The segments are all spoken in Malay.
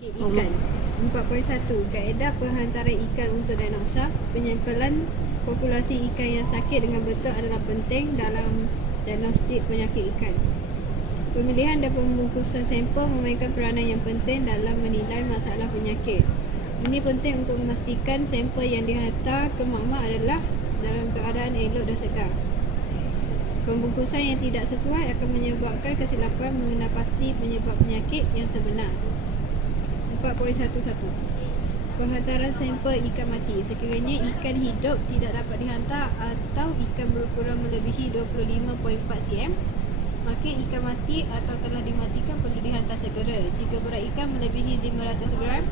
Okey, ikan 4.1 Kaedah penghantaran ikan untuk diagnosa. Penyampilan populasi ikan yang sakit dengan betul adalah penting dalam diagnostik penyakit ikan. Pemilihan dan pembungkusan sampel memainkan peranan yang penting dalam menilai masalah penyakit. Ini penting untuk memastikan sampel yang dihantar ke makmal adalah dalam keadaan elok dan segar. Pembungkusan yang tidak sesuai akan menyebabkan kesilapan mengenal pasti penyebab penyakit yang sebenar. 4.11 Penghantaran sampel ikan mati. Sekiranya ikan hidup tidak dapat dihantar atau ikan berukuran melebihi 25.4 cm, maka ikan mati atau telah dimatikan perlu dihantar segera. Jika berat ikan melebihi 500 gram,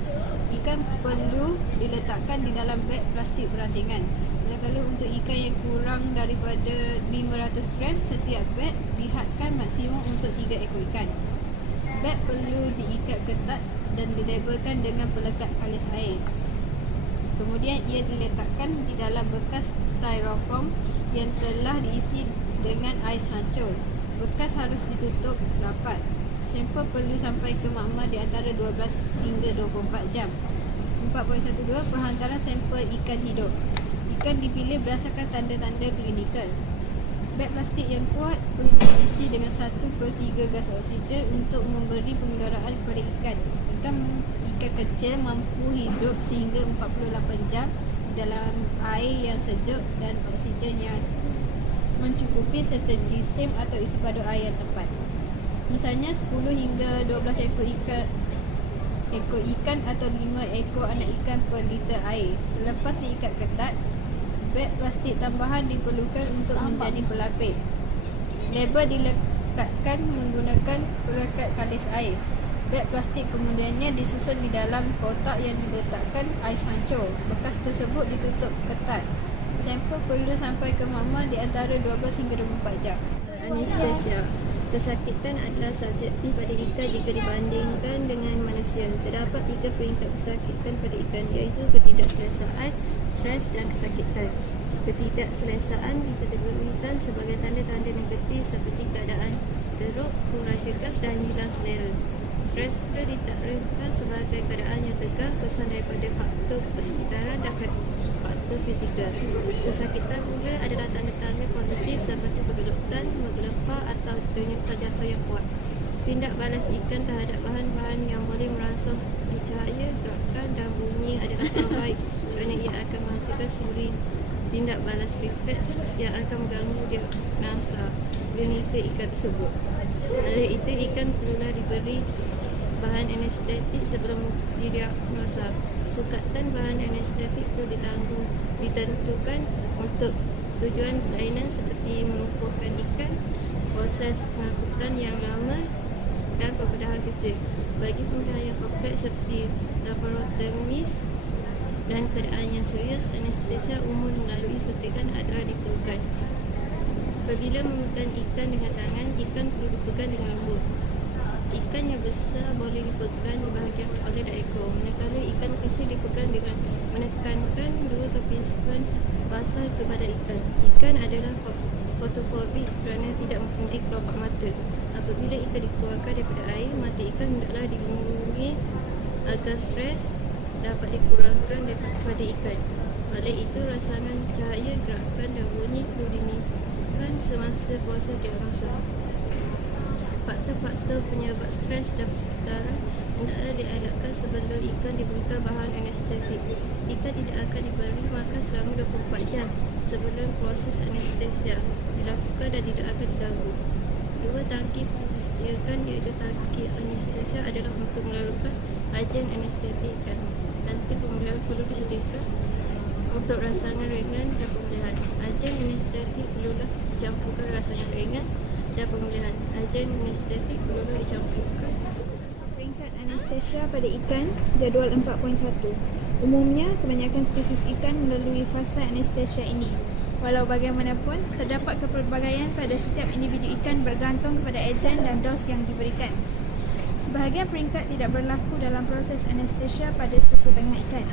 ikan perlu diletakkan di dalam beg plastik berasingan. Manakala untuk ikan yang kurang daripada 500 gram, setiap beg dihadkan maksimum untuk 3 ekor ikan. Beg perlu diikat ketat dan dilabelkan dengan pelekat kalis air. Kemudian ia diletakkan di dalam bekas styrofoam yang telah diisi dengan ais hancur. Bekas harus ditutup rapat. Sampel perlu sampai ke makmal di antara 12 hingga 24 jam. 4.12 Penghantaran sampel ikan hidup. Ikan dipilih berdasarkan tanda-tanda klinikal. Beg plastik yang kuat perlu diisi dengan 1/3 gas oksigen untuk memberi pengudaraan kepada ikan. Ikan kecil mampu hidup sehingga 48 jam dalam air yang sejuk dan oksigen yang mencukupi serta jisim atau isi padu air yang tepat. Misalnya 10 hingga 12 ekor ikan atau 5 ekor anak ikan per liter air. Selepas diikat ketat, beg plastik tambahan diperlukan untuk menjadi pelapis. Label dilekatkan menggunakan pelekat kalis air. Beg plastik kemudiannya disusun di dalam kotak yang diletakkan ais hancur. Bekas tersebut ditutup ketat. Sampel perlu sampai ke makmal di antara 12 hingga 24 jam. Anestesia. Kesakitan adalah subjektif pada ikan jika dibandingkan dengan manusia. Terdapat 3 peringkat kesakitan pada ikan, iaitu ketidakselesaan, stres dan kesakitan. Ketidakselesaan dikategorikan sebagai tanda-tanda negatif seperti keadaan teruk, kurang cergas dan hilang selera. Stres pula ditakdirkan sebagai keadaan yang tegang, kesan daripada faktor persekitaran dan faktor fizikal. Kesakitan pula adalah tanda-tanda positif seperti pergelutan, menggelepar atau denyut terjatuh yang kuat. Tindak balas ikan terhadap bahan-bahan yang boleh merangsang seperti cahaya, gerakan dan bunyi adalah kurang baik kerana ia akan menghasilkan suri tindak balas refleks yang akan mengganggu diagnosa klinikal ikan tersebut. Oleh itu, ikan perlulah diberi bahan anestetik sebelum didiagnosa. Sukatan bahan anestetik perlu ditentukan untuk tujuan kelainan seperti melumpuhkan ikan, proses pengangkutan yang lama dan pembedahan kecil. Bagi pembedahan yang kompleks seperti laparotomis dan keadaan yang serius, anestesia umum melalui suntikan adalah diperlukan. Apabila memegang ikan dengan tangan, ikan perlu dipegang dengan lembut. Ikan yang besar boleh dipegang di bahagian kepala dan ekor, manakala ikan kecil dipegang dengan menekankan dua kepingan basah ke badan ikan. Ikan adalah fotofobik kerana tidak mempunyai kelopak mata. Apabila ikan dikeluarkan daripada air, mata ikan hendaklah dilindungi agar stres dapat dikurangkan daripada ikan. Oleh itu, rangsangan cahaya, gerakan dan bunyi perlu dimikirkan semasa proses diagnosa. Faktor-faktor penyebab stres dan persekitaran hendaklah dielakkan sebelum ikan diberikan bahan anestetik. Ikan tidak akan diberi makan selama 24 jam sebelum proses anestesia dilakukan dan tidak akan diganggu. 2 tangki perlu disediakan, iaitu tangki anestesia adalah untuk melakukan agen anestetik ikan. Tangki pemulihan perlu disediakan untuk rangsangan ringan dan pemulihan. Agen anestetik perlulah dicampurkan rangsangan ringan dan pemulihan. Agen anestetik perlulah dicampurkan. Peringkat anestesia pada ikan, jadual 4.1. Umumnya, kebanyakan spesies ikan melalui fasa anestesia ini. Walau bagaimanapun, terdapat kepelbagaian pada setiap individu ikan bergantung kepada agen dan dos yang diberikan. Sebahagian peringkat tidak berlaku dalam proses anestesia pada sesetengah ikan.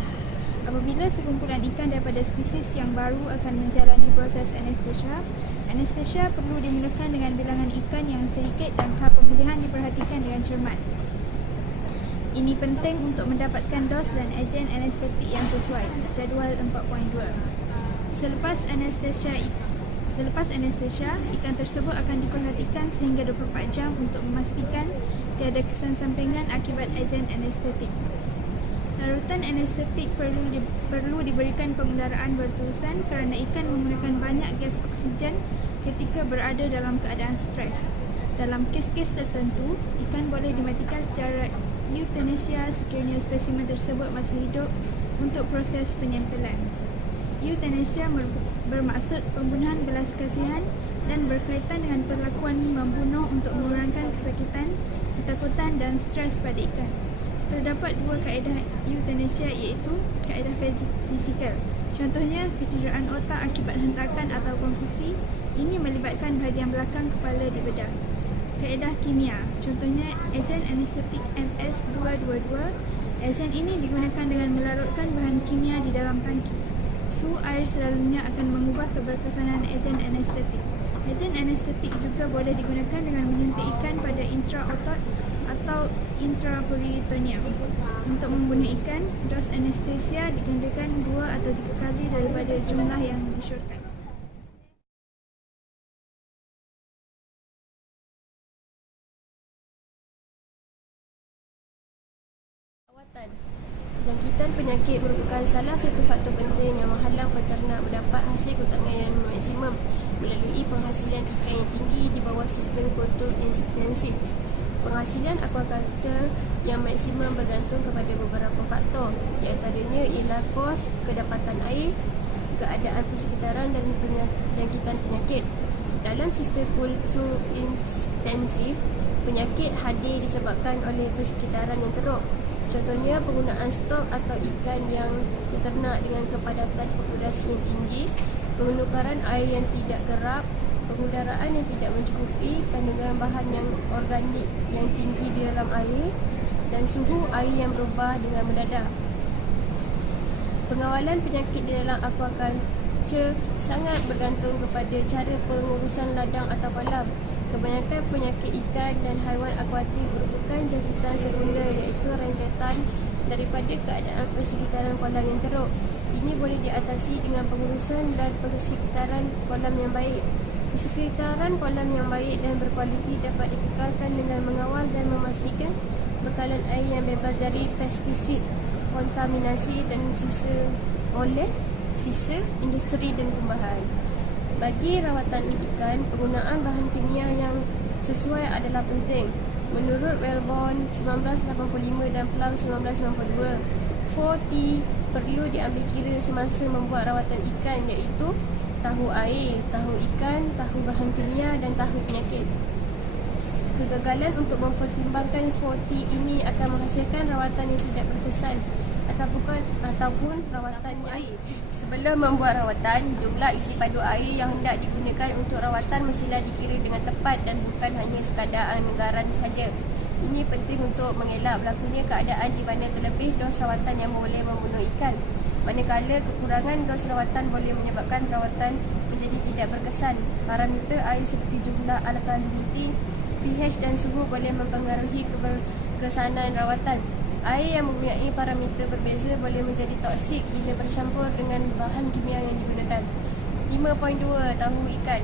Apabila sekumpulan ikan daripada spesies yang baru akan menjalani proses anestesia, anestesia perlu dimulakan dengan bilangan ikan yang sedikit dan tahap pemulihan diperhatikan dengan cermat. Ini penting untuk mendapatkan dos dan agen anestetik yang sesuai. Jadual 4.2. Selepas anestesia, ikan tersebut akan diperhatikan sehingga 24 jam untuk memastikan tiada kesan sampingan akibat agen anestetik. Larutan anestetik perlu diberikan pengendaraan berterusan kerana ikan menggunakan banyak gas oksigen ketika berada dalam keadaan stres. Dalam kes-kes tertentu, ikan boleh dimatikan secara euthanasia sekiranya spesimen tersebut masih hidup untuk proses penyempilan. Euthanasia bermaksud pembunuhan belas kasihan dan berkaitan dengan perlakuan membunuh untuk mengurangkan kesakitan, ketakutan dan stres pada ikan. Terdapat dua kaedah euthanasia iaitu kaedah fizikal. Contohnya, kecederaan otak akibat hentakan atau konkusi. Ini melibatkan bahagian belakang kepala dibedah. Kaedah kimia. Contohnya, agen anestetik MS222. Agen ini digunakan dengan melarutkan bahan kimia di dalam tangki. Su air selalunya akan mengubah keberkesanan agen anestetik. Agen anestetik juga boleh digunakan dengan menyuntik ikan pada intraotot atau intraperitoneum. Untuk membunuh ikan, dos anestesia digandakan 2 atau 3 kali daripada jumlah yang disyorkan. Rawatan. Jangkitan penyakit merupakan salah satu faktor penting yang menghalang peternak mendapat hasil keuntungan yang maksimum melalui penghasilan ikan yang tinggi di bawah sistem kultur intensif. Penghasilan aquaculture yang maksimum bergantung kepada beberapa faktor, di antaranya ialah kos, kedapatan air, keadaan persekitaran dan jangkitan penyakit. Dalam sistem kultur intensif, penyakit hadir disebabkan oleh persekitaran yang teruk. Contohnya penggunaan stok atau ikan yang diternak dengan kepadatan populasi yang tinggi, penukaran air yang tidak kerap, pengudaraan yang tidak mencukupi kandungan bahan yang organik yang tinggi di dalam air, dan suhu air yang berubah dengan mendadak. Pengawalan penyakit di dalam aquaculture sangat bergantung kepada cara pengurusan ladang atau kolam. Kebanyakan penyakit ikan dan haiwan akuatik merupakan jangkitan sekunder iaitu rentetan daripada keadaan persekitaran kolam yang teruk. Ini boleh diatasi dengan pengurusan dan persekitaran kolam yang baik. Persekitaran kolam yang baik dan berkualiti dapat dikekalkan dengan mengawal dan memastikan bekalan air yang bebas dari pestisid, kontaminasi dan sisa industri dan kumbahan. Bagi rawatan ikan, penggunaan bahan kimia yang sesuai adalah penting. Menurut Wellborn 1985 dan Plum 1992, 4T perlu diambil kira semasa membuat rawatan ikan, iaitu tahu air, tahu ikan, tahu bahan kimia dan tahu penyakit. Kegagalan untuk mempertimbangkan 4T ini akan menghasilkan rawatan yang tidak berkesan ataupun rawatan yang sebelum membuat rawatan, jumlah isi padu air yang hendak digunakan untuk rawatan mestilah dikira dengan tepat dan bukan hanya sekadar anggaran sahaja. Ini penting untuk mengelak berlakunya keadaan di mana terlebih dos rawatan yang boleh membunuh ikan. Manakala kekurangan dos rawatan boleh menyebabkan rawatan menjadi tidak berkesan. Parameter air seperti jumlah alkaliniti, pH dan suhu boleh mempengaruhi keberkesanan rawatan. Air yang mempunyai parameter berbeza boleh menjadi toksik bila bercampur dengan bahan kimia yang digunakan. 5.2. Tahu ikan.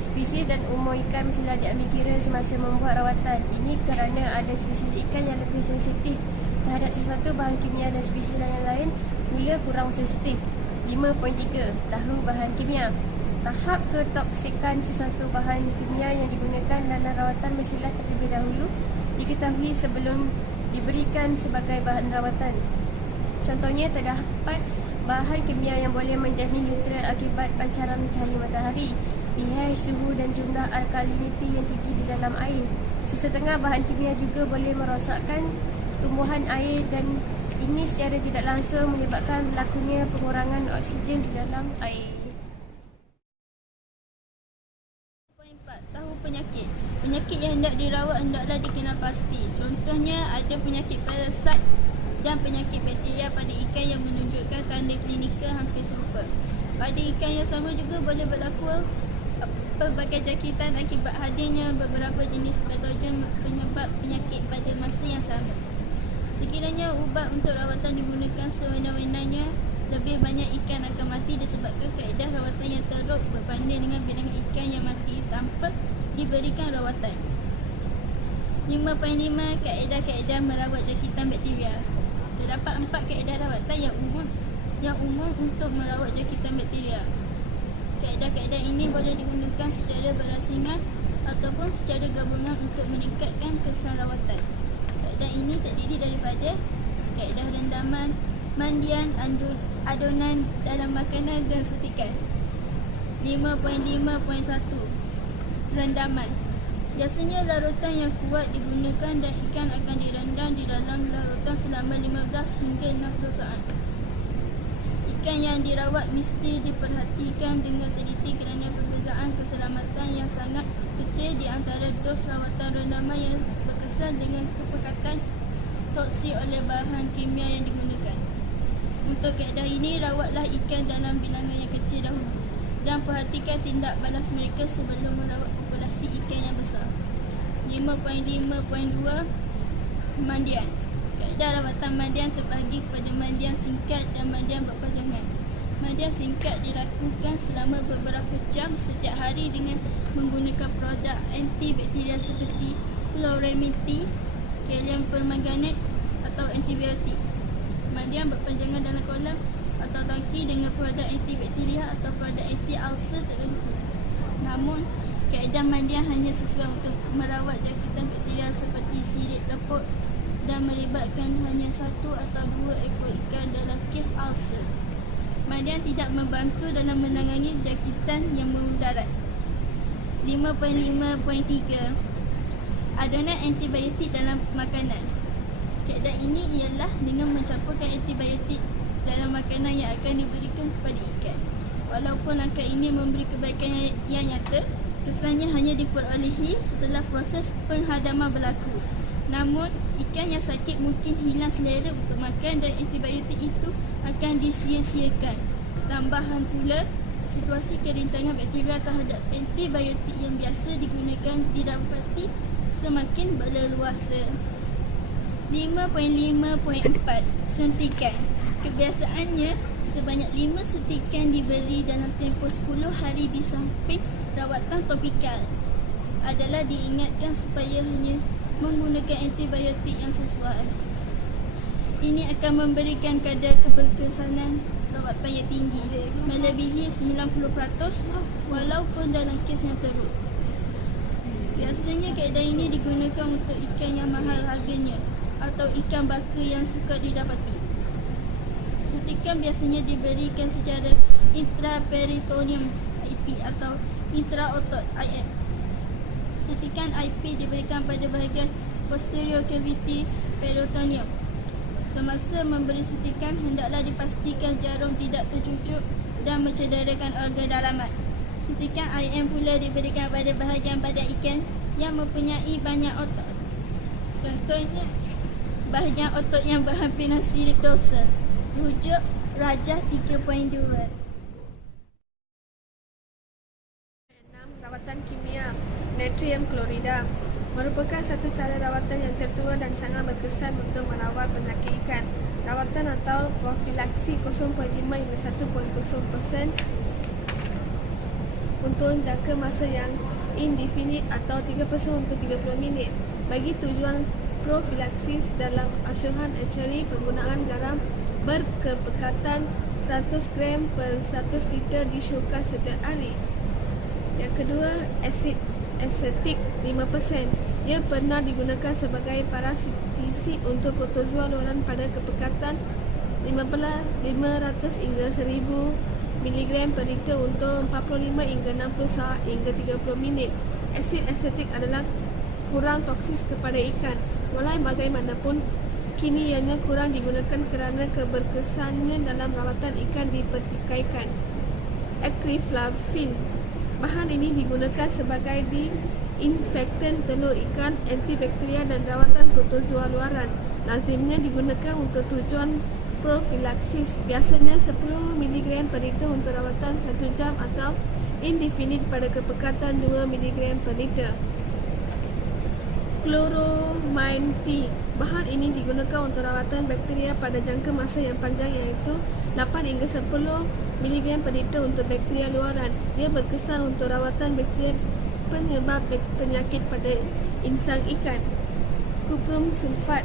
Spesies dan umur ikan mestilah diambil kira semasa membuat rawatan. Ini kerana ada spesies ikan yang lebih sensitif terhadap sesuatu bahan kimia dan spesies yang lain pula kurang sensitif. 5.3. Tahu bahan kimia. Tahap ketoksikan sesuatu bahan kimia yang digunakan dalam rawatan mestilah terlebih dahulu diketahui sebelum diberikan sebagai bahan rawatan. Contohnya, terdapat bahan kimia yang boleh menjadi neutral akibat pancaran cahaya matahari, pH, suhu dan jumlah alkaliniti yang tinggi di dalam air. Sesetengah bahan kimia juga boleh merosakkan tumbuhan air dan ini secara tidak langsung menyebabkan berlakunya pengurangan oksigen di dalam air. 4. Tahu penyakit. Penyakit yang hendak dirawat hendaklah dikenal pasti. Contohnya, ada penyakit parasat dan penyakit bakteria pada ikan yang menunjukkan tanda klinikal hampir serupa. Pada ikan yang sama juga boleh berlaku pelbagai jangkitan akibat hadirnya beberapa jenis patogen penyebab penyakit pada masa yang sama. Sekiranya ubat untuk rawatan digunakan sewenang-wenangnya, lebih banyak ikan akan mati disebabkan kaedah rawatan yang teruk berbanding dengan bilangan ikan yang mati tanpa diberikan rawatan. 5.5 kaedah-kaedah merawat jangkitan bakteria. Terdapat 4 kaedah rawatan yang umum untuk merawat jangkitan bakteria. Kaedah-kaedah ini boleh digunakan secara berasingan ataupun secara gabungan untuk meningkatkan kesan rawatan. Kaedah ini terdiri daripada kaedah rendaman, mandian, adunan dalam makanan dan suntikan. 5.5.1 Rendaman. Biasanya larutan yang kuat digunakan dan ikan akan direndam di dalam larutan selama 15 hingga 60 saat. Ikan yang dirawat mesti diperhatikan dengan teliti kerana perbezaan keselamatan yang sangat kecil di antara dos rawatan rendaman yang berkesan dengan kepekatan toksik oleh bahan kimia yang digunakan. Untuk kaedah ini, rawatlah ikan dalam bilangan yang kecil dahulu dan perhatikan tindak balas mereka sebelum merawat populasi ikan yang besar. 5.5.2 Mandian. Kaedah rawatan mandian terbahagi kepada mandian singkat dan mandian berpanjangan. Mandian singkat dilakukan selama beberapa jam setiap hari dengan menggunakan produk antibakteria seperti kloramiti, kalium permanganat atau antibiotik. Mandian berpanjangan dalam kolam atau tangki dengan produk antibakteria atau produk anti-ulcer tertentu. Namun, kaedah mandian hanya sesuai untuk merawat jangkitan bakteria seperti sirip lepuk dan melibatkan hanya 1 atau 2 ekor ikan dalam kes ulcer. Mandian tidak membantu dalam menangani jangkitan yang mudarat. 5.5.3 Adunan antibiotik dalam makanan. Kaedah ini ialah dengan mencampurkan antibiotik dalam makanan yang akan diberikan kepada ikan. Walaupun langkah ini memberi kebaikan yang nyata, kesannya hanya diperolehi setelah proses penghadaman berlaku. Namun, ikan yang sakit mungkin hilang selera untuk makan dan antibiotik itu akan disia-siakan. Tambahan pula, situasi kerintangan bakteria terhadap antibiotik yang biasa digunakan didapati semakin berleluasa. 5.5.4 Suntikan. Kebiasaannya, sebanyak 5 suntikan diberi dalam tempoh 10 hari di samping rawatan topikal. Adalah diingatkan supaya hanya menggunakan antibiotik yang sesuai. Ini akan memberikan kadar keberkesanan rawatan yang tinggi, melebihi 90% walaupun dalam kes yang teruk. Biasanya kaedah ini digunakan untuk ikan yang mahal harganya atau ikan baka yang sukar didapati. Suntikan biasanya diberikan secara intraperitoneum IP atau intraotot IM. Suntikan IP diberikan pada bahagian posterior cavity peritoneum. Semasa memberi suntikan, hendaklah dipastikan jarum tidak tercucuk dan mencederakan organ dalaman. Suntikan IM pula diberikan pada bahagian badan ikan yang mempunyai banyak otot. Contohnya, bahagian otot yang berhampiran sirip dorsal. Rujuk Rajah 3.2. Rawatan kimia natrium klorida merupakan satu cara rawatan yang tertua dan sangat berkesan untuk merawat penyakit ikan. Rawatan atau profilaksi 0.5 hingga 1.0% untuk jangka masa yang indefinite atau 30 untuk 30 minit. Bagi tujuan profilaksis dalam asuhan hatchery, penggunaan garam berkepekatan 100 gram per 100 liter disyurkan setiap hari. Yang kedua, asid asetik 5%. Ia pernah digunakan sebagai parasitisida untuk protozoa luaran pada kepekatan 500 hingga 1000 mg per liter untuk 45 hingga 60 saat hingga 30 minit. Asid asetik adalah kurang toksis kepada ikan. Walau bagaimanapun, kini ianya kurang digunakan kerana keberkesannya dalam rawatan ikan dipertikaikan. Acriflavin. Bahan ini digunakan sebagai disinfektan telur ikan, antibakteria dan rawatan protozoa luaran. Lazimnya digunakan untuk tujuan profilaksis, biasanya 10 mg per liter untuk rawatan 1 jam atau indefinite pada kepekatan 2 mg per liter. Chloramine T Bahan ini digunakan untuk rawatan bakteria pada jangka masa yang panjang, iaitu 8 hingga 10 mg per liter untuk bakteria luaran. Dia berkesan untuk rawatan bakteria penyebab penyakit pada insang ikan. Kuprum sulfat.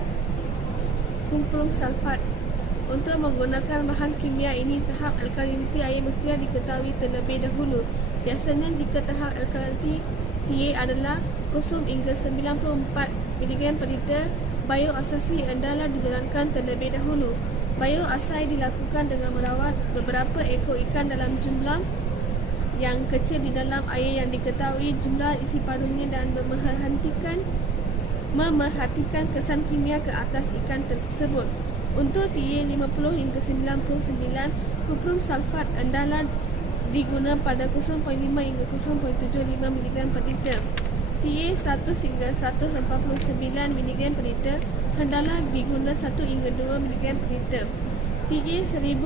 Untuk menggunakan bahan kimia ini, tahap alkaliniti air mestilah diketahui terlebih dahulu. Biasanya jika tahap alkaliniti TA adalah 0 hingga 94 mg per liter, bioasasi adalah dijalankan terlebih dahulu. Bioasai dilakukan dengan merawat beberapa ekor ikan dalam jumlah yang kecil di dalam air yang diketahui jumlah isi padunya dan memerhatikan kesan kimia ke atas ikan tersebut. Untuk TA 50 hingga 99, kuprum sulfat adalah diguna pada 0.5 hingga 0.75 mg per liter. TA 100 hingga 149 mg per liter hendaklah diguna 1 hingga 2 mg per liter. TA 150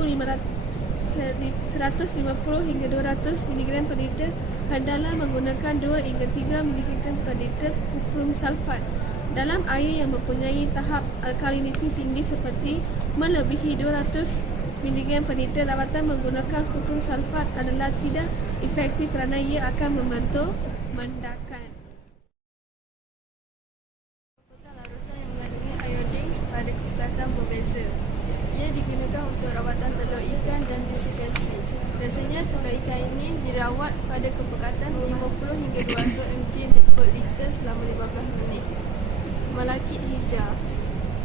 hingga 200 mg per liter hendaklah menggunakan 2 hingga 3 mg per liter kuprum sulfat. Dalam air yang mempunyai tahap alkaliniti tinggi seperti melebihi 200 mg per liter, rawatan menggunakan kuprum sulfat adalah tidak efektif kerana ia akan membantu mendakan. Larutan yang mengandungi iodin pada kepekatan berbeza. Ia digunakan untuk rawatan telur ikan dan disinfeksi. Biasanya telur ikan ini dirawat pada kepekatan 50 hingga 200 mg per liter selama 15 minit. Malakit hijau.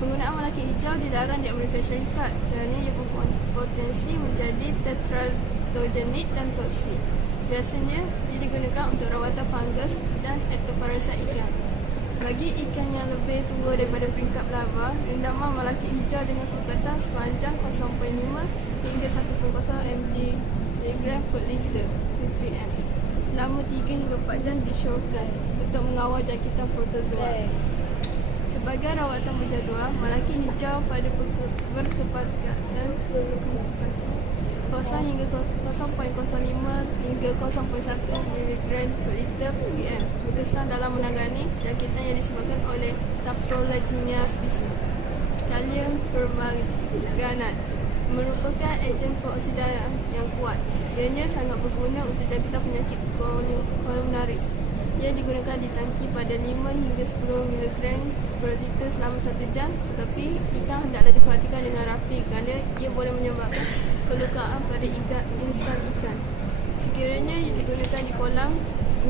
Penggunaan malakit hijau dilarang di Amerika Syarikat kerana ia berpotensi menjadi tetratogenik dan toksik. Biasanya ia digunakan untuk rawatan fungus dan ektoparasit ikan. Bagi ikan yang lebih tua daripada peringkat larva, rendaman malakit hijau dengan kepekatan sepanjang 0.5 hingga 1.0 mg per liter ppm selama 3 hingga 4 jam disyorkan untuk mengawal jangkitan protozoa. Sebagai rawatan berjadual, malakit hijau pada berkepekatan 0 hingga 0.05 hingga 0.1 mg per liter ppm berkesan dalam menangani jangkitan yang disebabkan oleh Saprolegnia spesies. Kalium permanganat merupakan ejen peoksidasi yang kuat. Ianya sangat berguna untuk jangkitan penyakit kolumnaris. Ia digunakan di tangki pada 5 hingga 10 mg per liter selama 1 jam, tetapi ikan hendaklah diperhatikan dengan rapi kerana ia boleh menyebabkan kelukaan pada insang ikan. Sekiranya ia digunakan di kolam,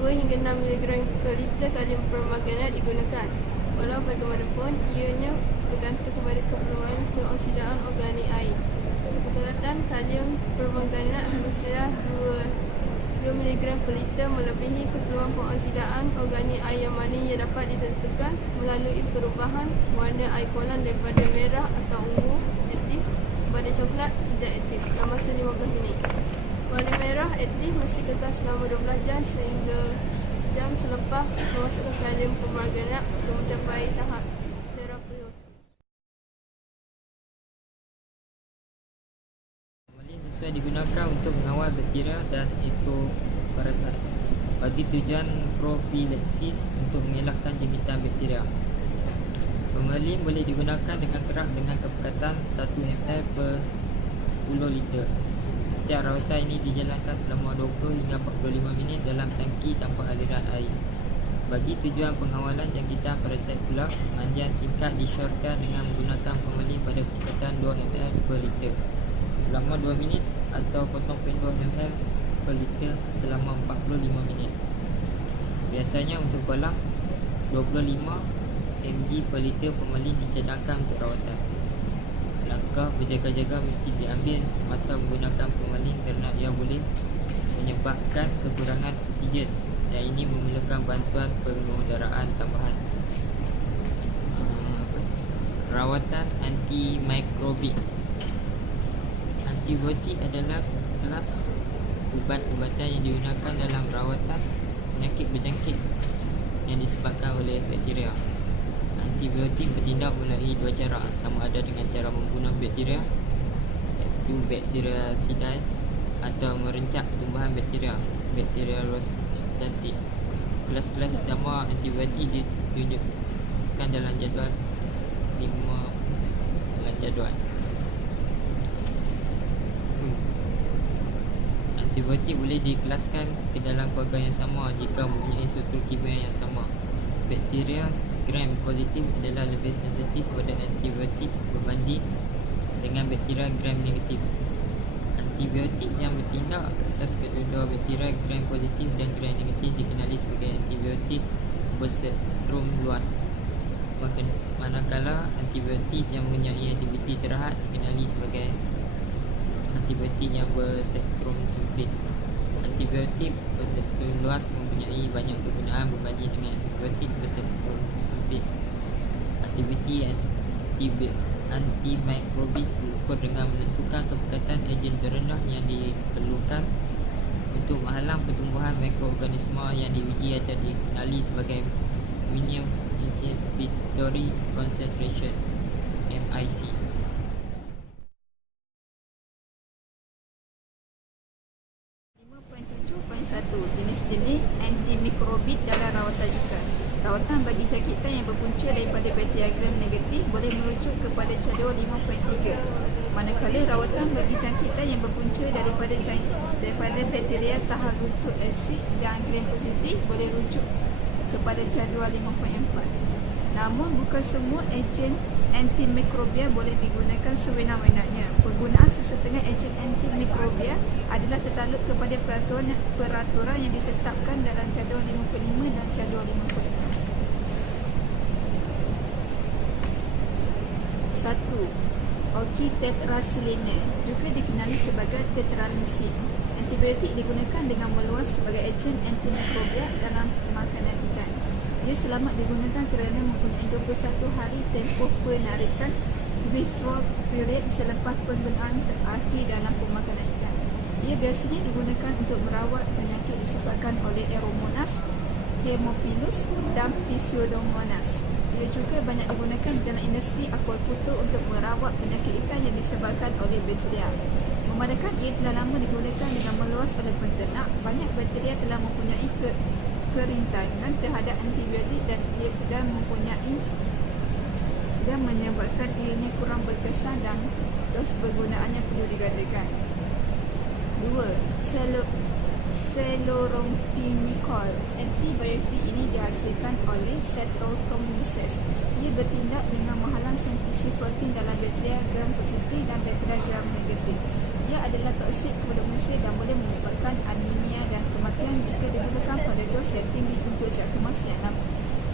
2 hingga 6 mg per liter kalium permanganat digunakan. Walau bagaimanapun, ianya bergantung kepada keperluan pengoksidaan organik air. Kepekatan kalium permanganat mestilah 2 mg per liter melebihi keperluan pengoksidaan organik air yang mana ia dapat ditentukan melalui perubahan warna air kolam daripada merah atau ungu aktif kepada coklat tidak aktif dalam masa 15 minit. Warna merah aktif mesti kekal selama 12 jam sehingga jam selepas memasukkan kalium permanganat untuk mencapai tahap terapeutik. Formalin sesuai digunakan untuk mengawal bakteria dan ektoparasit bagi tujuan profilaksis untuk mengelakkan jangkitan bakteria. Formalin boleh digunakan dengan kerap dengan kepekatan 1 ml per 10 liter. Setiap rawatan ini dijalankan selama 20 hingga 45 minit dalam tangki tanpa aliran air. Bagi tujuan pengawalan jangkitan parasit pula, mandian singkat disyorkan dengan menggunakan formalin pada kepekatan 2 ml per liter selama 2 minit atau 0.2 ml per liter selama 45 minit. Biasanya untuk kolam, 25 mg per liter formalin dicadangkan untuk rawatan. Langkah berjaga-jaga mesti diambil semasa menggunakan formalin kerana ia boleh menyebabkan kekurangan oksigen dan ini memerlukan bantuan pengudaraan tambahan. Rawatan antimikrobik. Antibiotik adalah kelas ubat-ubatan yang digunakan dalam rawatan penyakit berjangkit yang disebabkan oleh bakteria. Antibiotik bertindak melalui dua cara, sama ada dengan cara membunuh bakteria iaitu baktericidal atau merencak pertumbuhan bakteria, bakteriostatik. Kelas-kelas utama antibiotik ditunjukkan dalam jadual dalam jadual. Antibiotik boleh dikelaskan ke dalam keluarga yang sama jika mempunyai struktur kimia yang sama. Bakteria gram positif adalah lebih sensitif kepada antibiotik berbanding dengan bakteria gram negatif. Antibiotik yang bertindak ke atas kedua-dua bakteria gram positif dan gram negatif dikenali sebagai antibiotik berspektrum luas. Manakala antibiotik yang mempunyai aktiviti terhad dikenali sebagai antibiotik yang berspektrum sempit. Antibiotik berspektrum luas mempunyai banyak kegunaan berbanding dengan antibiotik berspektrum sempit. Aktiviti antimikrobik diukur dengan menentukan kepekatan ejen terendah yang diperlukan untuk menghalang pertumbuhan mikroorganisma yang diuji atau dikenali sebagai minimum inhibitory concentration MIC. Jenis-jenis antimikrobik dalam rawatan ikan. Rawatan bagi cakitan yang berpunca daripada bakteria gram negatif boleh merujuk kepada jadual 5.3. Manakala rawatan bagi cakitan yang berpunca daripada bakteria taharutuk asid dan gram positif boleh rujuk kepada jadual 5.4. Namun bukan semua ejen antimikrobia boleh digunakan sewenang-wenangnya. Penggunaan sesetengah ejen antimikrobia adalah tertakluk kepada peraturan yang ditetapkan dalam jadual 55 dan jadual 56. 1. Okitetrasiliner juga dikenali sebagai tetralisin. Antibiotik digunakan dengan meluas sebagai ejen antimikrobia dalam makanan ikan. Ia selamat digunakan kerana mempunyai 21 hari tempoh penarikan withdrawal period selepas penggunaan terakhir dalam pemakanan ikan. Ia biasanya digunakan untuk merawat penyakit disebabkan oleh Aeromonas, Haemophilus dan Pseudomonas. Ia juga banyak digunakan dalam industri aquaculture untuk merawat penyakit ikan yang disebabkan oleh bakteria. Memandangkan ia telah lama digunakan dengan meluas oleh peternak, banyak bakteria telah mempunyai kerintangan terhadap antibiotik dan menyebabkan ianya kurang berkesan dan dos penggunaannya perlu digandakan. 2. Chloromphenical. Antibiotik ini dihasilkan oleh Saccharomyces. Ia bertindak dengan menghalang sintesi protein dalam bakteria gram positif dan bakteria gram negatif. Ia adalah toksik kepada manusia dan boleh menyebabkan anemia dan kematian jika digunakan pada dos yang tinggi untuk jangka masa yang lama.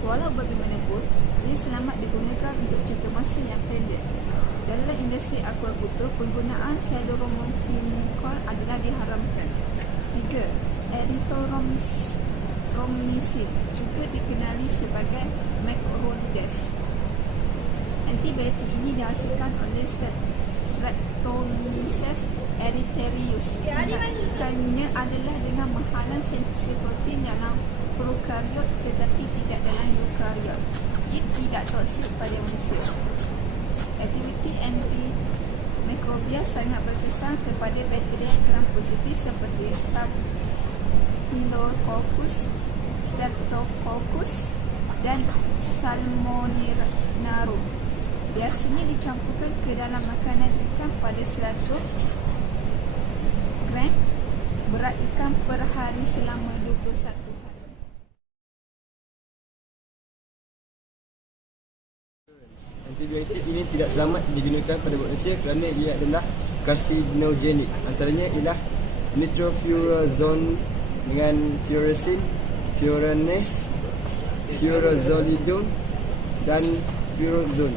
Walau bagaimanapun, ia selamat digunakan untuk jangka masa yang pendek. Dalam industri aquaculture, penggunaan chloromphenical adalah diharamkan. 3. Erythromycin juga dikenali sebagai macrolides. Antibiotik ini dihasilkan oleh Streptomyces erythraeus. Tindakannya adalah dengan menghalang sintesi protein dalam prokariot tetapi tidak dalam eukariot. Ia tidak toksik pada manusia. Aktiviti antimikrobia sangat berkesan kepada bakteria gram positif seperti Staphylococcus, Streptococcus dan Salmonella. Biasanya dicampurkan ke dalam makanan ikan pada 100 gram berat ikan per hari selama 21 hari. Antibiotik ini tidak selamat digunakan pada manusia kerana ia adalah karsinogenik. Antaranya ialah nitrofurazone dengan furazin, furanes, furazolidum dan furazone.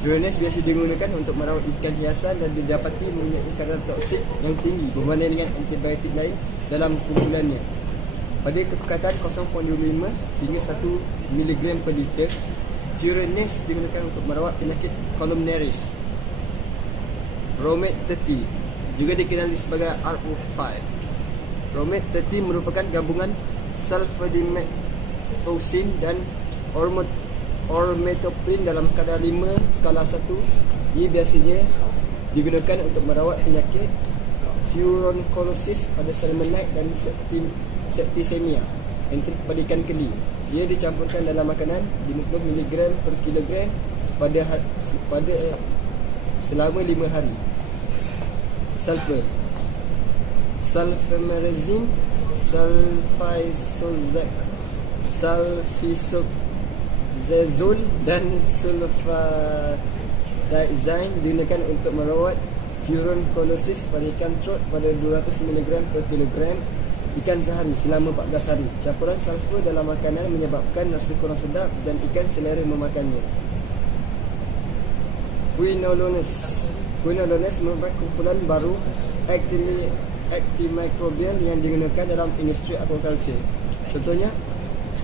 Furanes biasa digunakan untuk merawat ikan hiasan dan didapati mempunyai kadar toksik yang tinggi berbanding dengan antibiotik lain dalam kumpulannya. Pada kepekatan 0.25 hingga 1 mg per liter, Furanes digunakan untuk merawat penyakit columnaris. Romet 30 juga dikenali sebagai RO5. Romet 30 merupakan gabungan sulfadimethoxin dan ormetoprin dalam kadar 5 skala 1. Ia biasanya digunakan untuk merawat penyakit furoncolosis pada salmonid dan septicemia pada ikan keli. Ia dicampurkan dalam makanan 50 mg per kilogram pada selama 5 hari. Sulfur, sulfamerazine, sulfisozole dan sulfadiazine digunakan untuk merawat furonkulosis pada ikan trot pada 200 mg per kilogram ikan sehari selama 14 hari. Campuran sulfur dalam makanan menyebabkan rasa kurang sedap dan ikan selera memakannya. Quinolones merupakan kumpulan baru antimikrobial yang digunakan dalam industri aquaculture. Contohnya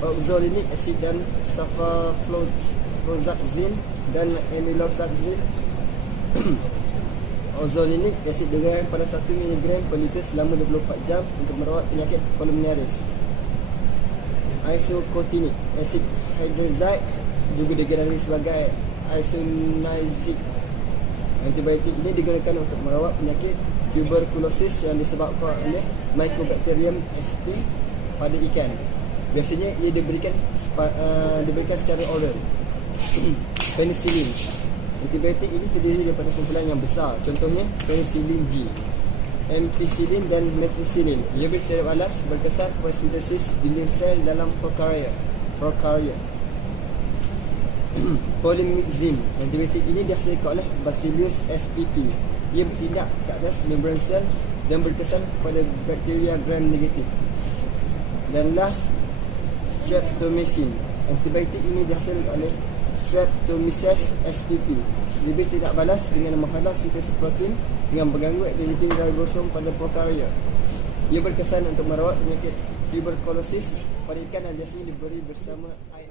oxalic acid dan sulfafloxacin dan amylofloxacin. Oxalic acid digunakan pada 1 mg per liter selama 24 jam untuk merawat penyakit pulmonaris. Isocotinic acid hydrozide juga dikenali sebagai isoniazid. Antibiotik ini digunakan untuk merawat penyakit tuberkulosis yang disebabkan oleh Mycobacterium sp pada ikan. Biasanya ia diberikan secara oral. Penicillin. Antibiotik ini terdiri daripada kumpulan yang besar. Contohnya penicillin G, ampicillin dan methicillin. Ia tidak balas berkesan pada sintesis dinding sel dalam prokarya. Polymyxin. Antibiotik ini dihasilkan oleh Bacillus spp. Ia bertindak ke atas membran sel dan berkesan kepada bakteria gram negatif. Dan last, streptomycin. Antibiotik ini dihasilkan oleh Streptomyces spp. Lebih tidak balas dengan menghalang sintesis protein dengan mengganggu aktiviti ribosom pada prokarya. Ia berkesan untuk merawat penyakit tuberkulosis pada ikan dan biasanya diberi bersama air.